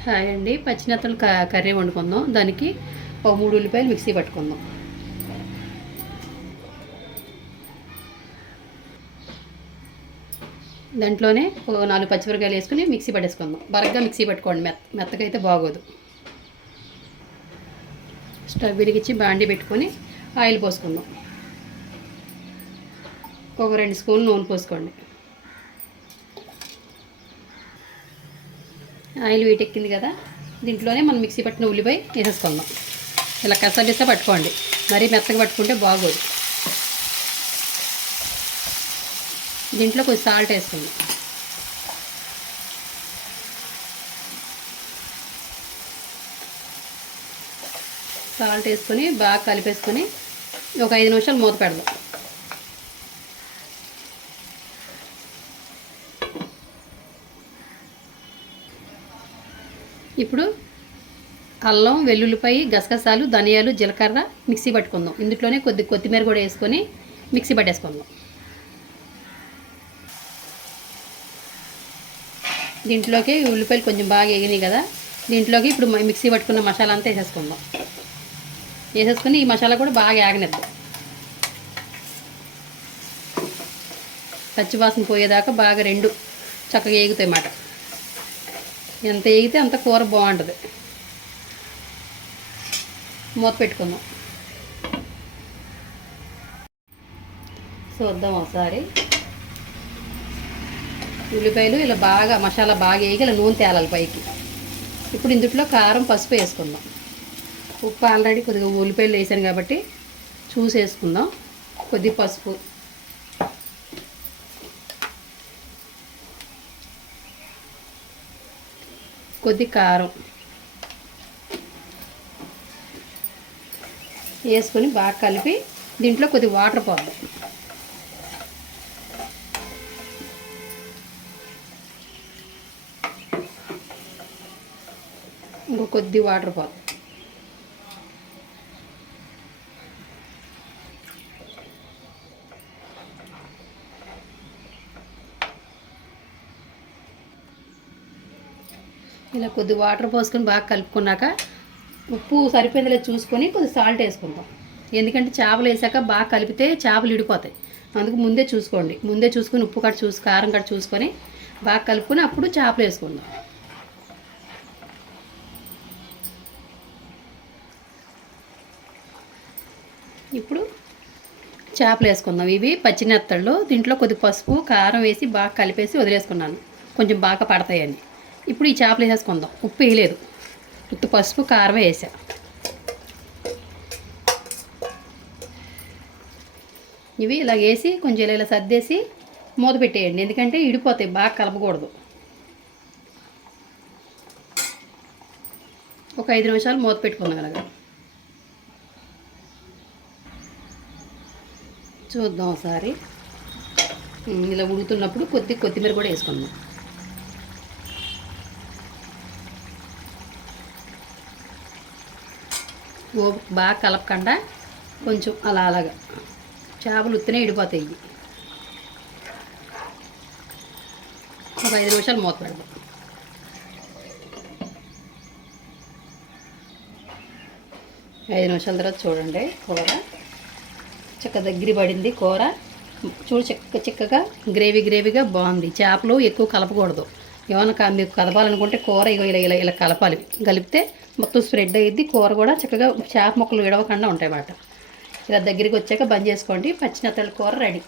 Hi అండి. పచ్చినత్తలు క- curry వండుకుందాం. దానికి ఒక మూడు ఉల్లిపాయలు మిక్సీ పట్టుకుందాం. దాంట్లోనే ఓ నాలుగు పచ్చిమిరకాయలు వేసుకుని మిక్సీ పట్టేసుకుందాం. బరగ్గా మిక్సీ పట్టుకోండి. మెత్త మెత్తకైతే బాగోదు. స్టవ్ వెలిగించి బాండి పెట్టుకొని ఆయిల్ పోసుకుందాం. ఒక రెండు స్పూన్లు నూనె పోసుకోండి. ఆయిల్ వీటెక్కింది కదా దీంట్లోనే మనం మిక్సీ పట్టిన ఉల్లిపాయ వేసేసుకుందాం. ఇలా కసబిస పట్టుకోండి. మరీ మెత్తగా పట్టుకుంటే బాగోదు. దీంట్లో కొంచెం సాల్ట్ వేసుకుందాం. సాల్ట్ వేసుకొని బాగా కలిపేసుకొని ఒక ఐదు నిమిషాలు మూత పెడదాం. ఇప్పుడు అల్లం వెల్లుల్లిపాయ గసగసాలు ధనియాలు జీలకర్ర మిక్సీ పట్టుకుందాం. ఇందులోనే కొద్ది కొత్తిమీర కూడా వేసుకొని మిక్సీ పట్టేసుకుందాం. దీంట్లోకి ఉల్లిపాయలు కొంచెం బాగా వేగినాయి కదా దీంట్లోకి ఇప్పుడు మిక్సీ పట్టుకున్న మసాలా అంతా వేసేసుకుందాం. వేసేసుకుని ఈ మసాలా కూడా బాగా ఆగనిద్దాం. పచ్చివాసన పోయేదాకా బాగా రెండు చక్కగా ఏగుతాయి అన్నమాట. ఎంత వేగితే అంత కూర బాగుంటుంది. మూత పెట్టుకుందాం. చూద్దాం ఒకసారి. ఉల్లిపాయలు ఇలా బాగా మసాలా బాగా వేగి ఇలా నూనె తేలాలి పైకి. ఇప్పుడు ఇందుట్లో కారం పసుపు వేసుకుందాం. ఉప్పు ఆల్రెడీ కొద్దిగా ఉల్లిపాయలు వేసాను కాబట్టి చూసి వేసుకుందాం కొద్ది పసుపు. కొద్ది కారం వేసుకొని బాగా కలిపి దీంట్లో కొద్ది వాటర్ పోవాలి ఇంకో కొద్ది వాటర్ పోవాలి ఇలా కొద్ది వాటర్ పోసుకొని బాగా కలుపుకున్నాక ఉప్పు సరిపోయిందిలే చూసుకొని కొద్ది సాల్ట్ వేసుకుందాం. ఎందుకంటే చేపలు వేసాక బాగా కలిపితే చేపలు ఇడిపోతాయి. అందుకు ముందే చూసుకోండి. ముందే చూసుకొని ఉప్పు కట్ట చూసి కారం కట్ట చూసుకొని బాగా కలుపుకొని అప్పుడు చేపలు వేసుకుందాం. ఇప్పుడు చేపలు వేసుకుందాం. ఇవి పచ్చినెత్తళ్ళు దీంట్లో కొద్ది పసుపు కారం వేసి బాగా కలిపేసి వదిలేసుకున్నాను. కొంచెం బాగా పడతాయని. ఇప్పుడు ఈ చేపలు వేసేసుకుందాం. ఉప్పు వేయలేదు. ఉత్తి పసుపు కారం వేసా. ఇవి ఇలా వేసి కొంచెం ఇలా ఇలా సర్దేసి మూత పెట్టేయండి. ఎందుకంటే ఇడిపోతాయి బాగా కలపకూడదు. ఒక ఐదు నిమిషాలు మూత పెట్టుకుందాం అలాగా చూద్దాం ఒకసారి. ఇలా ఉడుకుతున్నప్పుడు కొద్ది కొత్తిమీర కూడా వేసుకుందాం. ఓ బాగా కలపకుండా కొంచెం అలా అలాగా. చేపలు ఉత్తినే ఇడిపోతాయి ఒక ఐదు నిమిషాలు మూత పెడదాం. ఐదు నిమిషాల తర్వాత చూడండి కూర. చిక్క దగ్గర పడింది కూర. చూడు చిక్క చిక్కగా గ్రేవీ గ్రేవీగా బాగుంది. చేపలు ఎక్కువ కలపకూడదు. ఏమన్నా మీకు కలపాలనుకుంటే కూర ఇగో ఇలా ఇలా ఇలా కలపాలి. కలిపితే మొత్తం స్ప్రెడ్ అయ్యిద్ది కూర కూడా చక్కగా చేప ముక్కలు విడవకుండా ఉంటాయి అన్నమాట ఇలా దగ్గరికి వచ్చాక బంద్ చేసుకోండి. పచ్చినత్తల కూర రెడీ.